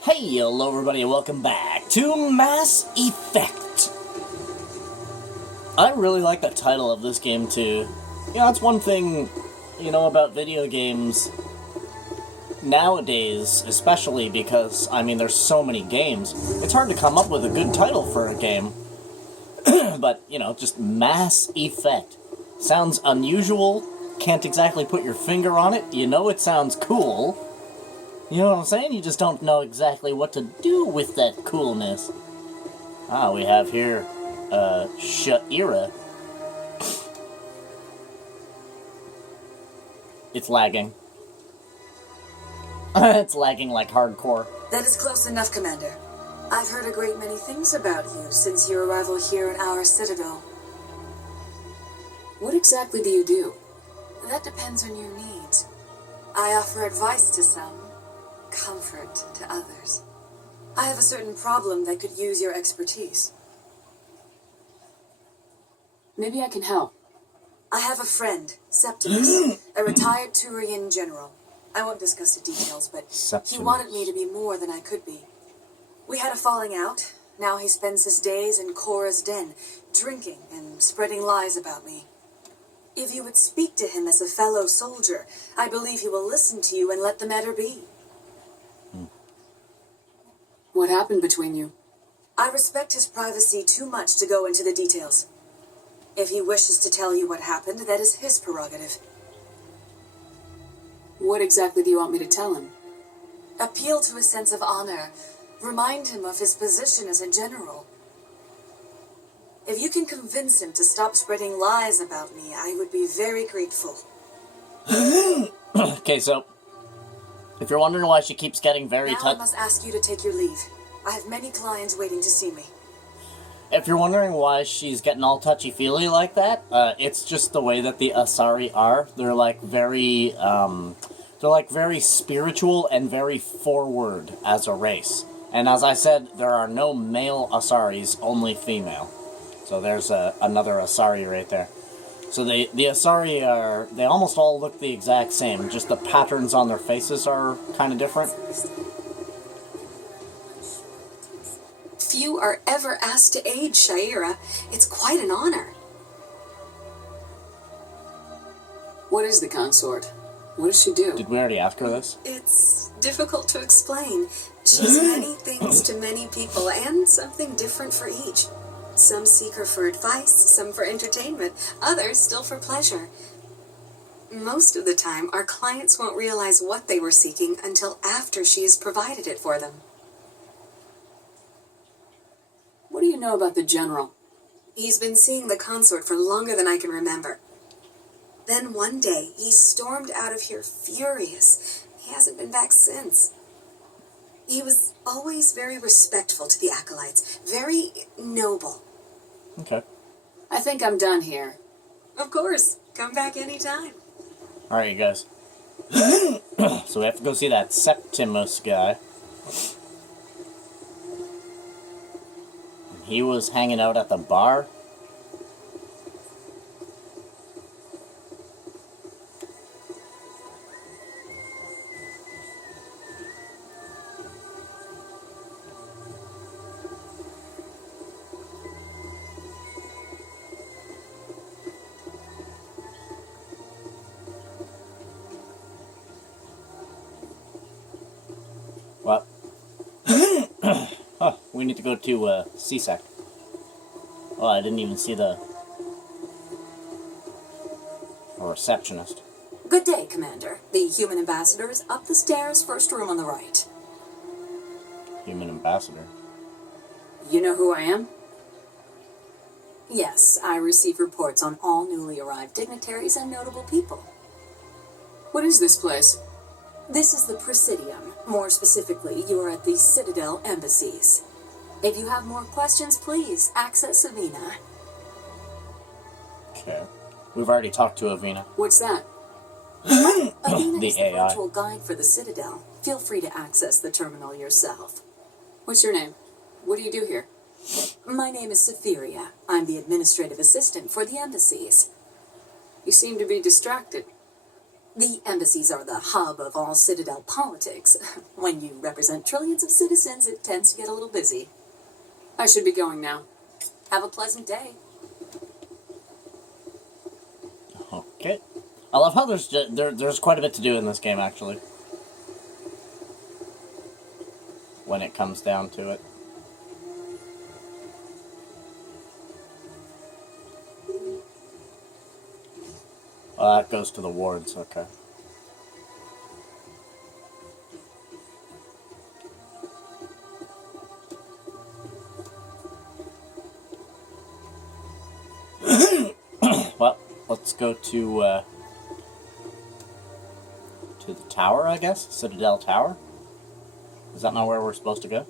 Hey, hello everybody, and welcome back to Mass Effect. I really like the title of this game too. You know, that's one thing, about video games nowadays, especially because, there's so many games. It's hard to come up with a good title for a game. But, just Mass Effect. Sounds unusual, can't exactly put your finger on it, it sounds cool. You know what I'm saying? You just don't know exactly what to do with that coolness. We have here, Sha'ira. It's lagging. It's lagging like hardcore. That is close enough, Commander. I've heard a great many things about you since your arrival here in our Citadel. What exactly do you do? That depends on your needs. I offer advice to some, comfort to others. I have a certain problem that could use your expertise. Maybe I can help. I have a friend, Septimus, a retired Turian general. I won't discuss the details, but he wanted me to be more than I could be. We had a falling out. Now he spends his days in Cora's den, drinking and spreading lies about me. If you would speak to him as a fellow soldier, I believe he will listen to you and let the matter be. What happened between you? I respect his privacy too much to go into the details. If he wishes to tell you what happened, that is his prerogative. What exactly do you want me to tell him? Appeal to his sense of honor. Remind him of his position as a general. If you can convince him to stop spreading lies about me, I would be very grateful. Okay, so if you're wondering why she keeps getting very Now I must ask you to take your leave. I have many clients waiting to see me. If you're wondering why she's getting all touchy-feely like that, it's just the way that the Asari are. They're like very spiritual and very forward as a race. And as I said, there are no male Asaris, only female. So there's another Asari right there. So the Asari they almost all look the exact same, just the patterns on their faces are kind of different. Few are ever asked to aid Sha'ira. It's quite an honor. What is the consort? What does she do? Did we already ask her this? It's difficult to explain. She's many things to many people, and something different for each. Some seek her for advice, some for entertainment, others still for pleasure. Most of the time, our clients won't realize what they were seeking until after she has provided it for them. What do you know about the General? He's been seeing the consort for longer than I can remember. Then one day, he stormed out of here furious. He hasn't been back since. He was always very respectful to the acolytes, very noble. Okay. I think I'm done here. Of course. Come back anytime. Alright, you guys. So we have to go see that Septimus guy. He was hanging out at the bar. What? Oh, we need to go to CSEC. Oh, I didn't even see the receptionist. Good day, Commander. The human ambassador is up the stairs, first room on the right. Human ambassador? You know who I am? Yes, I receive reports on all newly arrived dignitaries and notable people. What is this place? This is the Presidium. More specifically, you are at the Citadel embassies. If you have more questions, please access Avina. Okay. We've already talked to Avina. What's that? Avina The is AI. the virtual guide for the Citadel. Feel free to access the terminal yourself. What's your name? What do you do here? My name is Sephiria. I'm the administrative assistant for the embassies. You seem to be distracted. The embassies are the hub of all Citadel politics. When you represent trillions of citizens, it tends to get a little busy. I should be going now. Have a pleasant day. Okay. I love how there's quite a bit to do in this game, actually. When it comes down to it. Oh, that goes to the wards, okay. Well, let's go to the tower, I guess? Citadel Tower? Is that not where we're supposed to go?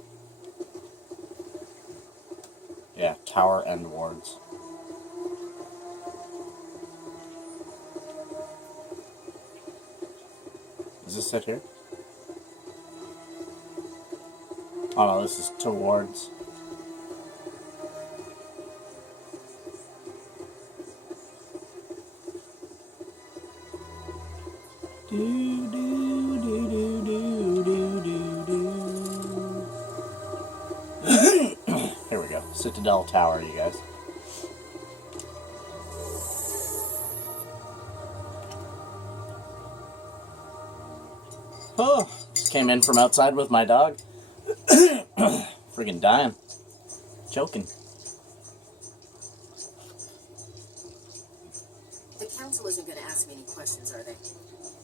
Yeah, tower and wards. Does this sit here? Oh no, this is to wards. Here we go. Citadel Tower, you guys. Oh, just came in from outside with my dog. Friggin' dying. Choking. The council isn't going to ask me any questions, are they?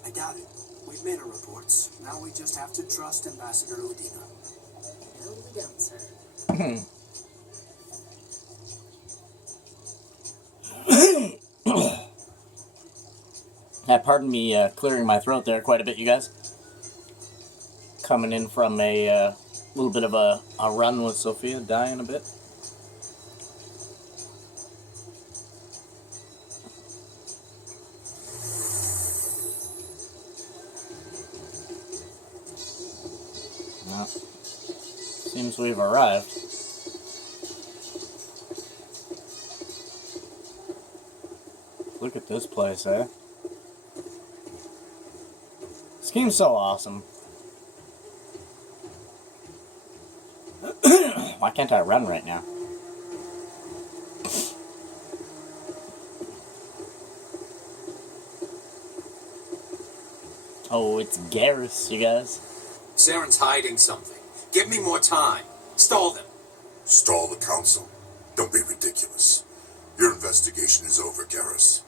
I doubt it. We've made our reports. Now we just have to trust Ambassador Udina. No, we don't, sir. Pardon me clearing my throat there quite a bit, you guys. Coming in from a little bit of a run with Sophia, dying a bit. Well, seems we've arrived. Look at this place, eh? This game's so awesome. Why can't I run right now? Oh, it's Garrus, you guys. Saren's hiding something. Give me more time. Stall them. Stall the council? Don't be ridiculous. Your investigation is over, Garrus.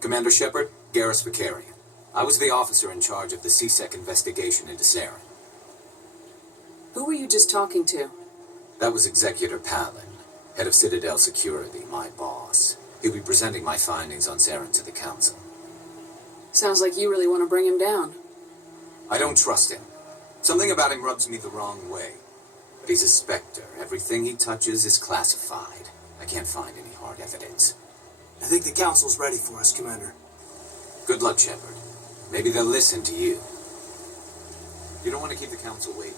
Commander Shepard, Garrus Vakarian. I was the officer in charge of the CSEC investigation into Saren. Who were you just talking to? That was Executor Palin, head of Citadel Security, my boss. He'll be presenting my findings on Saren to the council. Sounds like you really want to bring him down. I don't trust him. Something about him rubs me the wrong way. But he's a Spectre. Everything he touches is classified. I can't find any hard evidence. I think the council's ready for us, Commander. Good luck, Shepard. Maybe they'll listen to you. You don't want to keep the council waiting.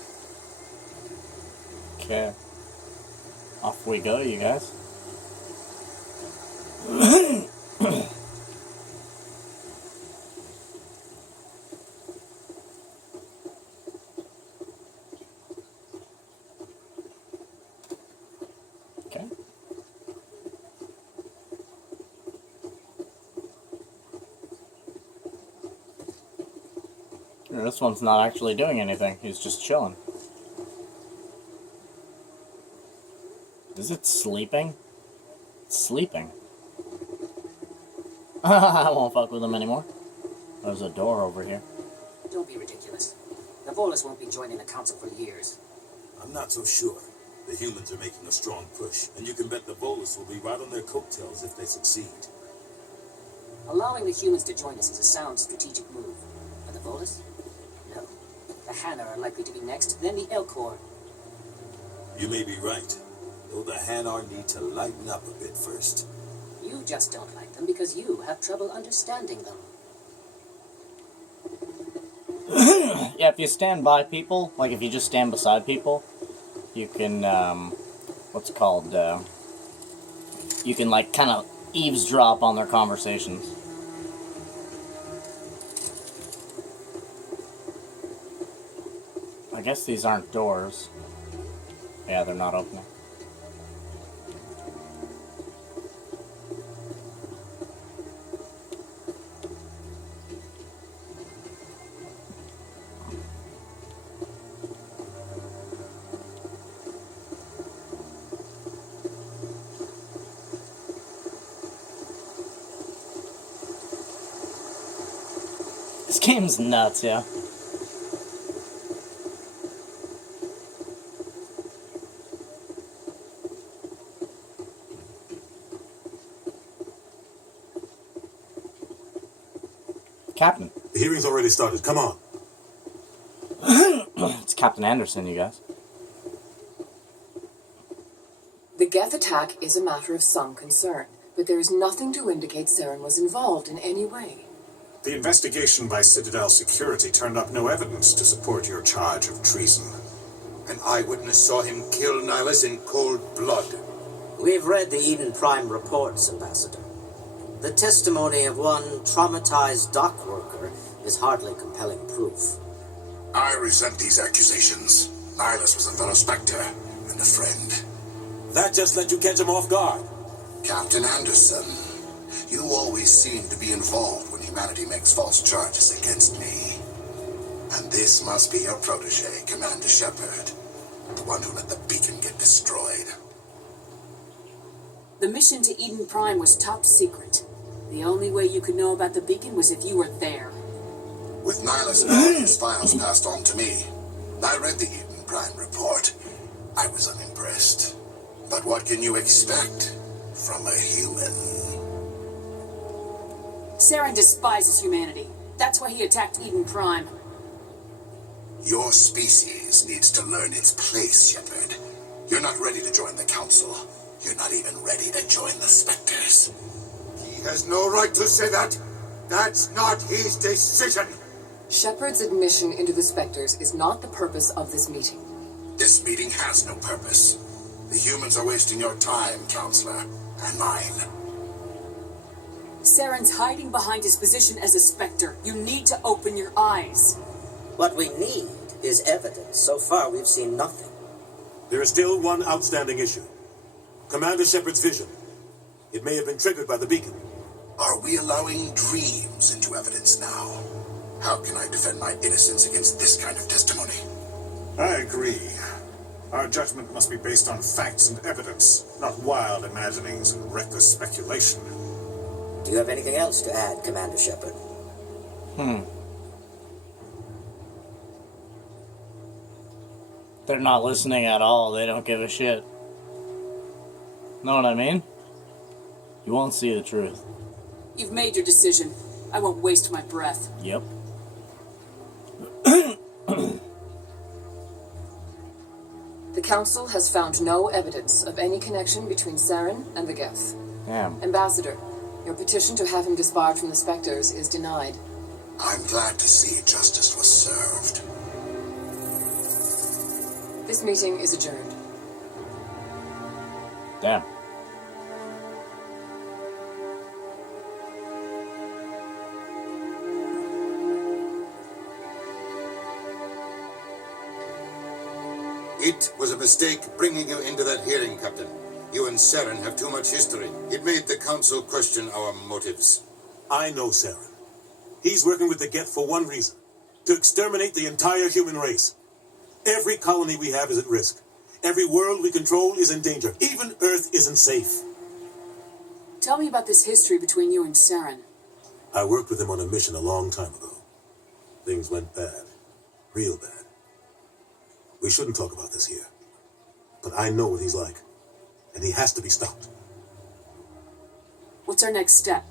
Okay. Off we go, you guys. Okay. This one's not actually doing anything. He's just chilling. Is it sleeping? It's sleeping. I won't fuck with him anymore. There's a door over here. Don't be ridiculous. The Volus won't be joining the council for years. I'm not so sure. The humans are making a strong push, and you can bet the Volus will be right on their coattails if they succeed. Allowing the humans to join us is a sound strategic move. But the Volus? No. The Hanar are likely to be next, then the Elcor. You may be right, though the Hanar need to lighten up a bit first. You just don't like them because you have trouble understanding them. Yeah, if you stand by people, like if you just stand beside people, you can, what's it called, you can, like, kind of eavesdrop on their conversations. I guess these aren't doors. Yeah, they're not opening. This game's nuts, yeah. Captain. The hearing's already started. Come on. It's Captain Anderson, you guys. The Geth attack is a matter of some concern, but there is nothing to indicate Saren was involved in any way. The investigation by Citadel Security turned up no evidence to support your charge of treason. An eyewitness saw him kill Nihilus in cold blood. We've read the Eden Prime reports, Ambassador. The testimony of one traumatized dock worker is hardly compelling proof. I resent these accusations. Nihilus was a fellow Spectre and a friend. That just let you catch him off guard. Captain Anderson, you always seem to be involved when humanity makes false charges against me. And this must be your protege, Commander Shepard, the one who let the beacon get destroyed. The mission to Eden Prime was top secret. The only way you could know about the beacon was if you were there. With Nihilus and all his files passed on to me, I read the Eden Prime report. I was unimpressed. But what can you expect from a human? Saren despises humanity. That's why he attacked Eden Prime. Your species needs to learn its place, Shepard. You're not ready to join the Council. You're not even ready to join the Spectres. He has no right to say that. That's not his decision. Shepard's admission into the Spectres is not the purpose of this meeting. This meeting has no purpose. The humans are wasting your time, Counselor, and mine. Saren's hiding behind his position as a Spectre. You need to open your eyes. What we need is evidence. So far, we've seen nothing. There is still one outstanding issue. Commander Shepard's vision. It may have been triggered by the beacon. Are we allowing dreams into evidence now? How can I defend my innocence against this kind of testimony? I agree. Our judgment must be based on facts and evidence, not wild imaginings and reckless speculation. Do you have anything else to add, Commander Shepard? They're not listening at all. They don't give a shit. Know what I mean? You won't see the truth. You've made your decision. I won't waste my breath. Yep. The Council has found no evidence of any connection between Saren and the Geth. Damn. Ambassador, your petition to have him disbarred from the Spectres is denied. I'm glad to see justice was served. This meeting is adjourned. Damn. It was a mistake bringing you into that hearing, Captain. You and Saren have too much history. It made the Council question our motives. I know Saren. He's working with the Geth for one reason. To exterminate the entire human race. Every colony we have is at risk. Every world we control is in danger. Even Earth isn't safe. Tell me about this history between you and Saren. I worked with him on a mission a long time ago. Things went bad. Real bad. We shouldn't talk about this here. But I know what he's like. And he has to be stopped. What's our next step?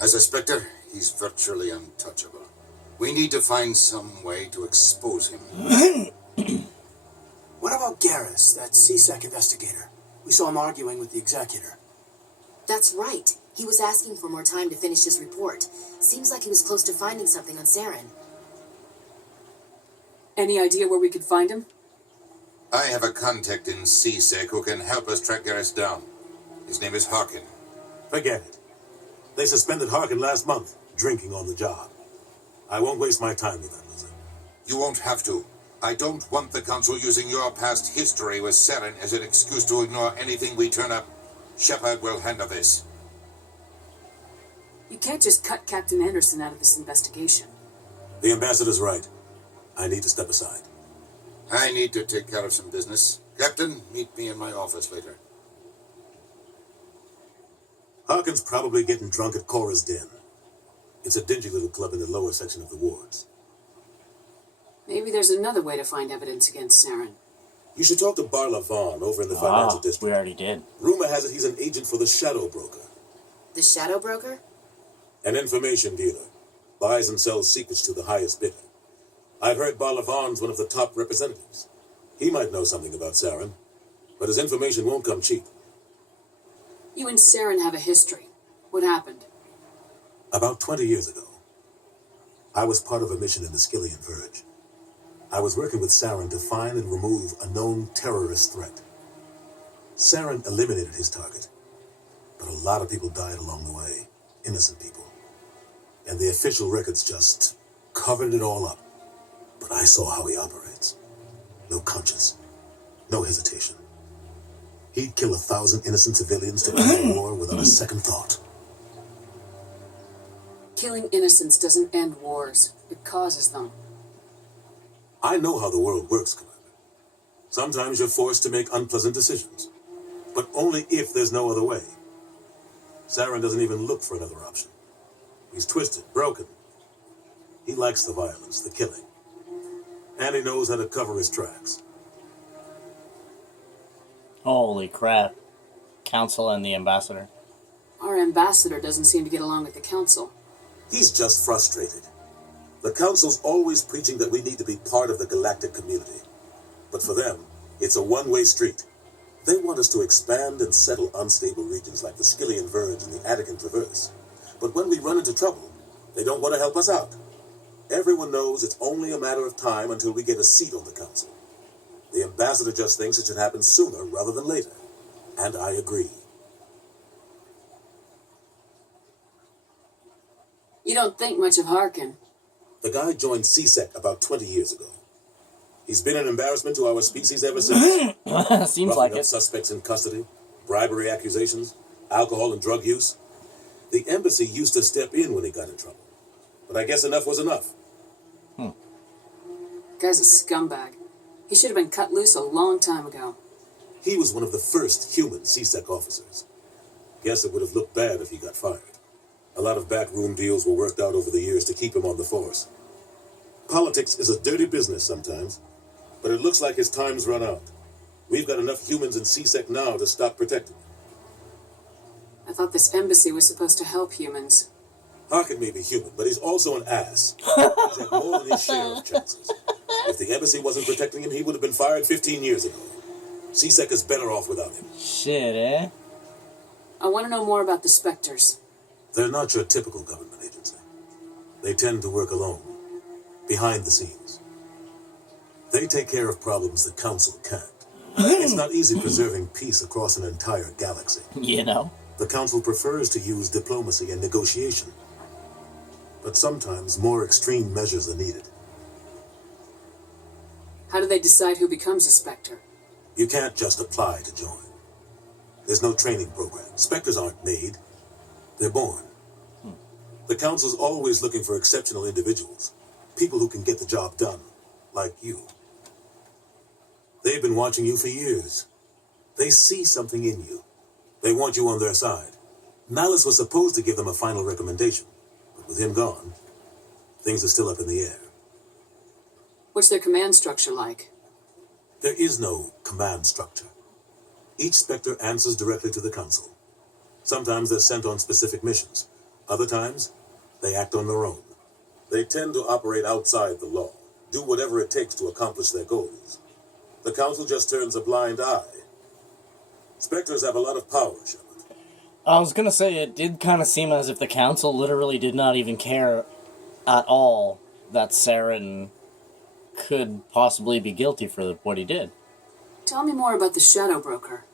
As a Spectre, he's virtually untouchable. We need to find some way to expose him. What about Garrus, that CSEC investigator? We saw him arguing with the Executor. That's right. He was asking for more time to finish his report. Seems like he was close to finding something on Saren. Any idea where we could find him? I have a contact in CSEC who can help us track Garrus down. His name is Harkin. Forget it. They suspended Harkin last month, drinking on the job. I won't waste my time with that, Lizzie. You won't have to. I don't want the Council using your past history with Saren as an excuse to ignore anything we turn up. Shepard will handle this. You can't just cut Captain Anderson out of this investigation. The ambassador's right. I need to step aside. I need to take care of some business. Captain, meet me in my office later. Harkin's probably getting drunk at Cora's Den. It's a dingy little club in the lower section of the wards. Maybe there's another way to find evidence against Saren. You should talk to Barla Vaughn over in the financial district. We already did. Rumor has it he's an agent for the Shadow Broker. The Shadow Broker? An information dealer. Buys and sells secrets to the highest bidder. I've heard Barla Vaughn's one of the top representatives. He might know something about Saren, but his information won't come cheap. You and Saren have a history. What happened? About 20 years ago, I was part of a mission in the Skillian Verge. I was working with Saren to find and remove a known terrorist threat. Saren eliminated his target, but a lot of people died along the way, innocent people. And the official records just covered it all up. But I saw how he operates. No conscience, no hesitation. He'd kill 1,000 innocent civilians to end war without a second thought. Killing innocents doesn't end wars. It causes them. I know how the world works, Commander. Sometimes you're forced to make unpleasant decisions, but only if there's no other way. Saren doesn't even look for another option. He's twisted, broken. He likes the violence, the killing. And he knows how to cover his tracks. Holy crap. Council and the ambassador. Our ambassador doesn't seem to get along with the Council. He's just frustrated. The Council's always preaching that we need to be part of the galactic community. But for them, it's a one-way street. They want us to expand and settle unstable regions like the Skillian Verge and the Attican Traverse. But when we run into trouble, they don't want to help us out. Everyone knows it's only a matter of time until we get a seat on the Council. The ambassador just thinks it should happen sooner rather than later. And I agree. You don't think much of Harkin. The guy joined CSEC about 20 years ago. He's been an embarrassment to our species ever since. Seems like it. Suspects in custody, bribery accusations, alcohol and drug use. The embassy used to step in when he got in trouble. But I guess enough was enough. Guy's a scumbag. He should have been cut loose a long time ago. He was one of the first human CSEC officers. Guess it would have looked bad if he got fired. A lot of backroom deals were worked out over the years to keep him on the force. Politics is a dirty business sometimes, but it looks like his time's run out. We've got enough humans in CSEC now to stop protecting. I thought this embassy was supposed to help humans. Harkin may be human, but he's also an ass. He's had more than his share of chances. If the embassy wasn't protecting him, he would have been fired 15 years ago. CSEC is better off without him. Shit, eh? I want to know more about the Spectres. They're not your typical government agency. They tend to work alone, behind the scenes. They take care of problems the Council can't. It's not easy preserving peace across an entire galaxy. You know? The Council prefers to use diplomacy and negotiation. But sometimes more extreme measures are needed. How do they decide who becomes a Spectre? You can't just apply to join. There's no training program. Spectres aren't made. They're born. The Council's always looking for exceptional individuals. People who can get the job done. Like you. They've been watching you for years. They see something in you. They want you on their side. Malice was supposed to give them a final recommendation. But with him gone, things are still up in the air. What's their command structure like? There is no command structure. Each Spectre answers directly to the Council. Sometimes they're sent on specific missions. Other times, they act on their own. They tend to operate outside the law, do whatever it takes to accomplish their goals. The Council just turns a blind eye. Spectres have a lot of power, Shepard. I was gonna say, it did kind of seem as if the Council literally did not even care at all that Saren could possibly be guilty for what he did. Tell me more about the Shadow Broker.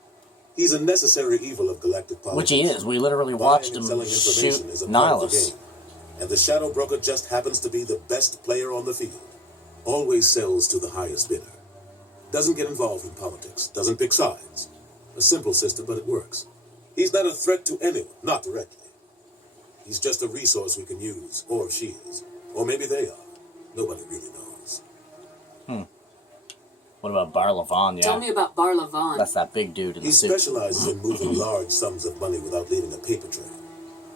He's a necessary evil of galactic politics. Which he is. We literally watched him shoot Nihilus. And the Shadow Broker just happens to be the best player on the field. Always sells to the highest bidder. Doesn't get involved in politics. Doesn't pick sides. A simple system, but it works. He's not a threat to anyone, not directly. He's just a resource we can use, or she is. Or maybe they are. Nobody really knows. What about Bar Levon? Yeah. Tell me about Bar Levon. That's that big dude in the He suit. specializes in moving large sums of money without leaving a paper trail.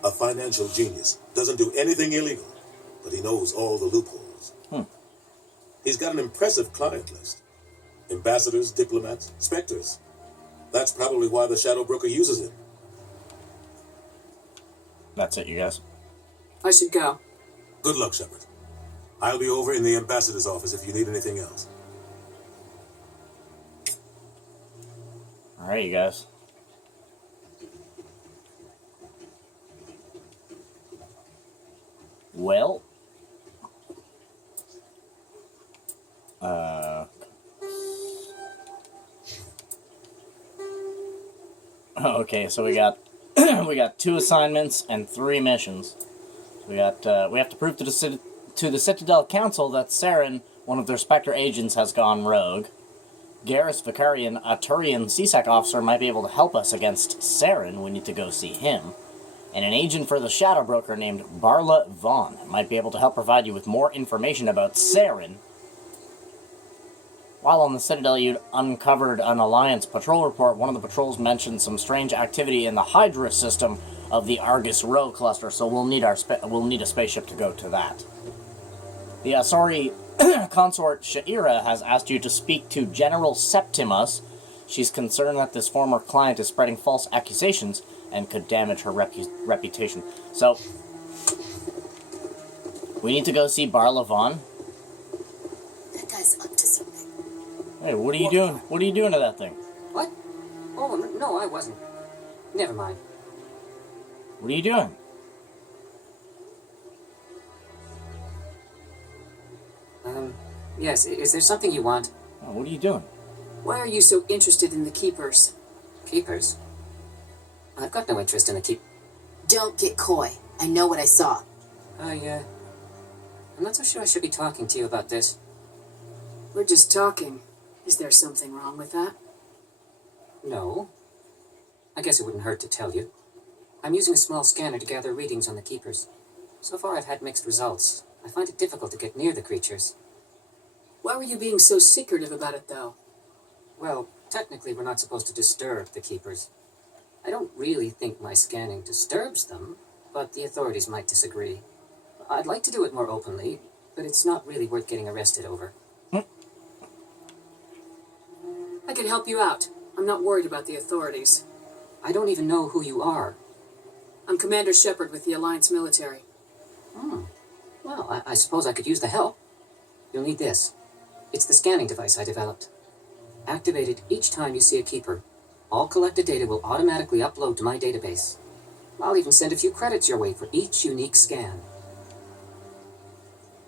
A financial genius. Doesn't do anything illegal, but he knows all the loopholes. He's got an impressive client list. Ambassadors, diplomats, specters. That's probably why the Shadow Broker uses him. That's it, you guys. I should go. Good luck, Shepard. I'll be over in the ambassador's office if you need anything else. Alright, you guys. Well. Okay, so we got we got 2 assignments and 3 missions. We got we have to prove to the Citadel Council that Saren, one of their Spectre agents, has gone rogue. Garrus Vicarian, a Turian CSEC officer, might be able to help us against Saren. We need to go see him. And an agent for the Shadow Broker named Barla Vaughn might be able to help provide you with more information about Saren. While on the Citadel, you'd uncovered an Alliance patrol report. One of the patrols mentioned some strange activity in the Hydra system of the Argus Rho cluster, so we'll need a spaceship to go to that. The Asari consort Sha'ira has asked you to speak to General Septimus. She's concerned that this former client is spreading false accusations and could damage her reputation. So, we need to go see Bar Levon. That guy's up to something. Hey, what are you doing? What are you doing to that thing? What? Oh, no, I wasn't. Never mind. What are you doing? Yes, is there something you want? Oh, what are you doing? Why are you so interested in the Keepers? Keepers? I've got no interest in the Don't get coy. I know what I saw. I'm not so sure I should be talking to you about this. We're just talking. Is there something wrong with that? No. I guess it wouldn't hurt to tell you. I'm using a small scanner to gather readings on the Keepers. So far I've had mixed results. I find it difficult to get near the creatures. Why were you being so secretive about it, though? Well, technically we're not supposed to disturb the Keepers. I don't really think my scanning disturbs them, but the authorities might disagree. I'd like to do it more openly, but it's not really worth getting arrested over. I can help you out. I'm not worried about the authorities. I don't even know who you are. I'm Commander Shepard with the Alliance military. Well, I suppose I could use the help. You'll need this. It's the scanning device I developed. Activate it each time you see a Keeper. All collected data will automatically upload to my database. I'll even send a few credits your way for each unique scan.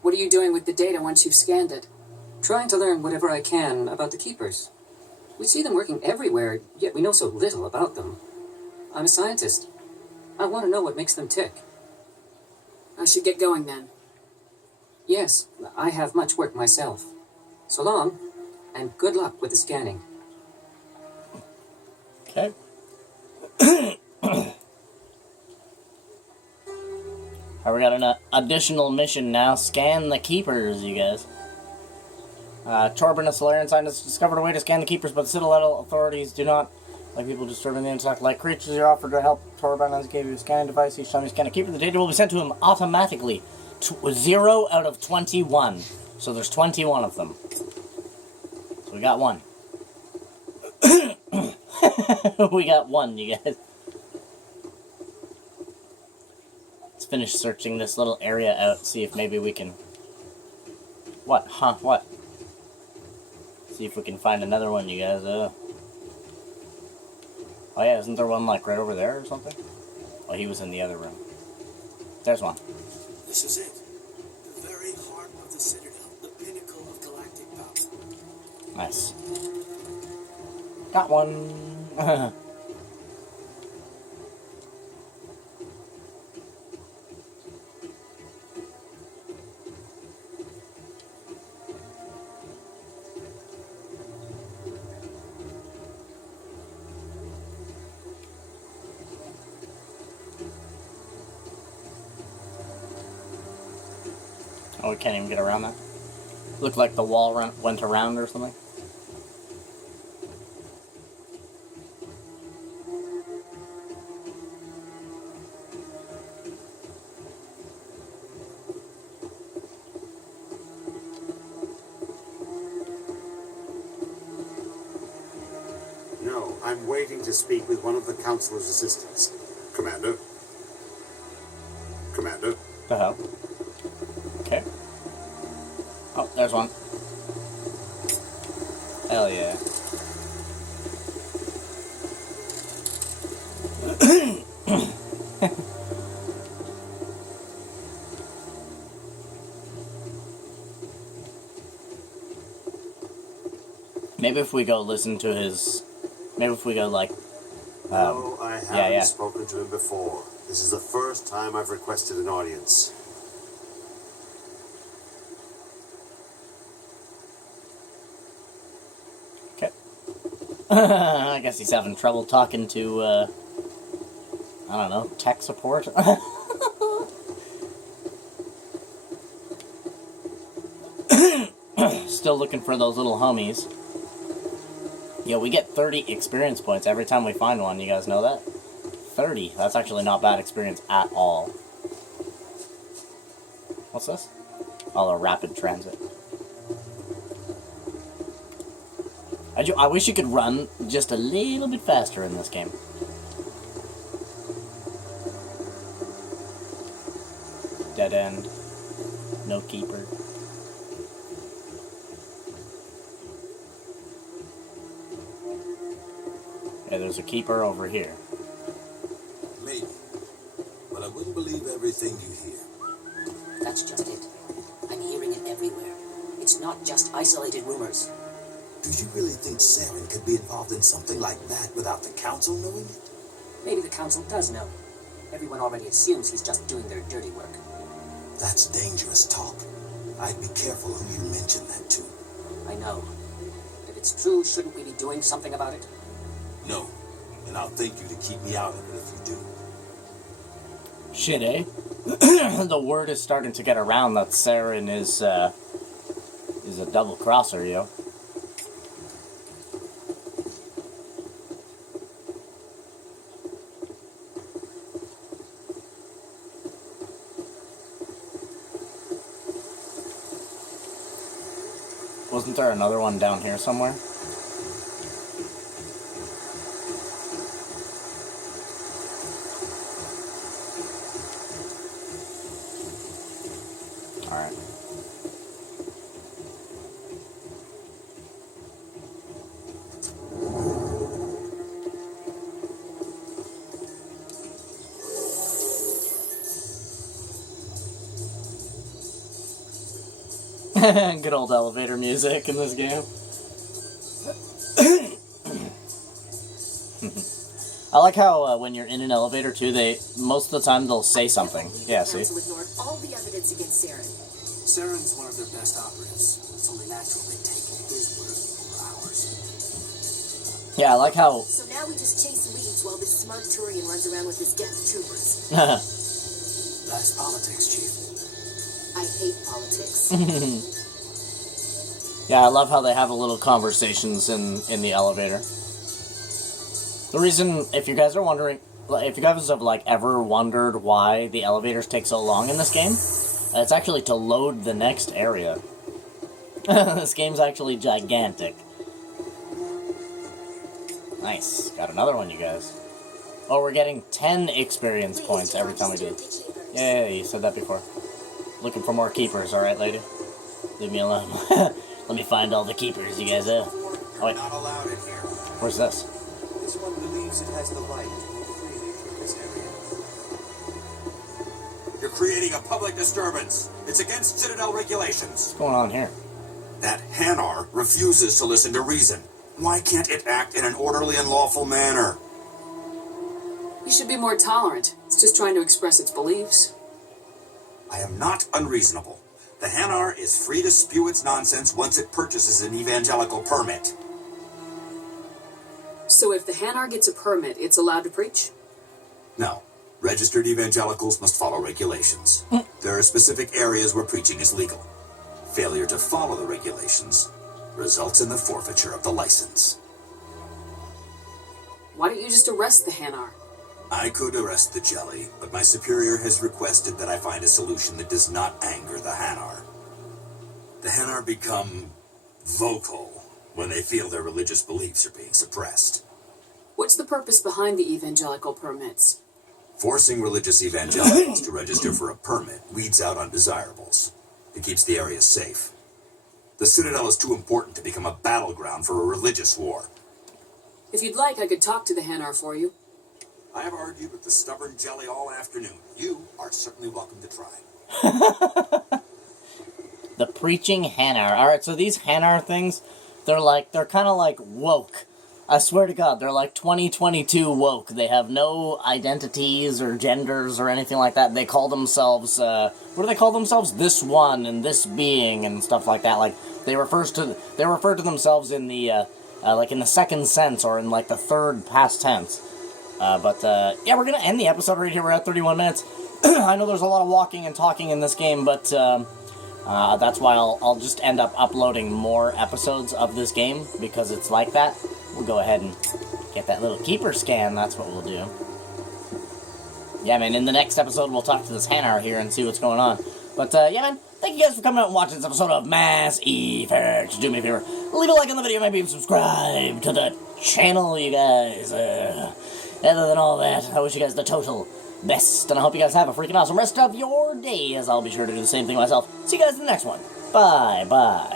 What are you doing with the data once you've scanned it? Trying to learn whatever I can about the Keepers. We see them working everywhere, yet we know so little about them. I'm a scientist. I want to know what makes them tick. I should get going then. Yes, I have much work myself. So long, and good luck with the scanning. Okay. We got an additional mission now. Scan the Keepers, you guys. Torben, a Solarian scientist, discovered a way to scan the Keepers, but the Citadel authorities do not like people disturbing the insect. Like creatures, you offered to help Torben as he gave you a scanning device. Each time you scan a Keeper, the data will be sent to him automatically. 0 out of 21. So there's 21 of them. So we got one. We got one, you guys. Let's finish searching this little area out, see if maybe we can... What? Huh? What? See if we can find another one, you guys. Oh yeah, isn't there one like right over there or something? Oh, he was in the other room. There's one. This is it. The very heart of the Citadel, the pinnacle of galactic power. Nice. Got one. Oh, we can't even get around that? Looked like the wall went around or something. No, I'm waiting to speak with one of the Councilor's assistants. Commander? Commander? The hell? Okay. Oh, there's one. Hell yeah. Maybe if we go listen to his... Maybe if we go, like... No, I haven't yeah. spoken to him before. This is the first time I've requested an audience. Okay. I guess he's having trouble talking to, I don't know, tech support? Still looking for those little homies. Yeah, we get 30 experience points every time we find one, you guys know that? 30. That's actually not bad experience at all. What's this? Oh, a rapid transit. I wish you could run just a little bit faster in this game. Dead end. No keeper. Okay, there's a keeper over here. Maybe. But I wouldn't believe everything you hear. That's just it. I'm hearing it everywhere. It's not just isolated rumors. Do you really think Saren could be involved in something like that without the Council knowing it? Maybe the Council does know. Everyone already assumes he's just doing their dirty work. That's dangerous talk. I'd be careful who you mention that to. I know. If it's true, shouldn't we be doing something about it? No. And I'll thank you to keep me out of it if you do. Shit, eh? The word is starting to get around that Saren is a double crosser, yo. Wasn't there another one down here somewhere? Alright. Good old elevator music in this game. I like how when you're in an elevator too, most of the time they'll say something. Yeah, see? Ignored all the evidence against Saren. Saren's one of their best operatives. It's only natural they take his word over ours. Yeah, I like how... So now we just chase leads while this smug Turian runs around with his Geth troopers. That's politics, Chief. I hate politics. Yeah, I love how they have a little conversations in the elevator. The reason, if you guys are wondering, if you guys have like ever wondered why the elevators take so long in this game, it's actually to load the next area. This game's actually gigantic. Nice. Got another one, you guys. Oh, we're getting 10 experience points every time we do it. Yeah, you said that before. Looking for more keepers, alright, lady? Leave me alone. Let me find all the keepers, you guys. Oh, wait. Not allowed in here. Where's this? This one believes it has the right to move freely through this area. You're creating a public disturbance. It's against Citadel regulations. What's going on here? That Hanar refuses to listen to reason. Why can't it act in an orderly and lawful manner? You should be more tolerant. It's just trying to express its beliefs. I am not unreasonable. The Hanar is free to spew its nonsense once it purchases an evangelical permit. So if the Hanar gets a permit, it's allowed to preach? No, Registered evangelicals must follow regulations. There are specific areas where preaching is legal. Failure to follow the regulations results in the forfeiture of the license. Why don't you just arrest the Hanar? I could arrest the Jelly, but my superior has requested that I find a solution that does not anger the Hanar. The Hanar become vocal when they feel their religious beliefs are being suppressed. What's the purpose behind the evangelical permits? Forcing religious evangelicals to register for a permit weeds out undesirables. It keeps the area safe. The Citadel is too important to become a battleground for a religious war. If you'd like, I could talk to the Hanar for you. I have argued with the stubborn Jelly all afternoon. You are certainly welcome to try. The preaching Hanar. Alright, so these Hanar things, they're kind of like woke. I swear to God, they're like 2022 woke. They have no identities or genders or anything like that. They call themselves, what do they call themselves? This one and this being and stuff like that. Like, they refer to themselves in the, like in the second sense or in like the third past tense. Yeah, we're gonna end the episode right here. We're at 31 minutes. I know there's a lot of walking and talking in this game, but that's why I'll just end up uploading more episodes of this game, because it's like that. We'll go ahead and get that little keeper scan, that's what we'll do. Yeah, man, in the next episode we'll talk to this Hanar here and see what's going on. But, yeah, man, thank you guys for coming out and watching this episode of Mass Effect. Do me a favor, leave a like on the video, maybe subscribe to the channel, you guys. Other than all that, I wish you guys the total best, and I hope you guys have a freaking awesome rest of your day, as I'll be sure to do the same thing myself. See you guys in the next one. Bye-bye.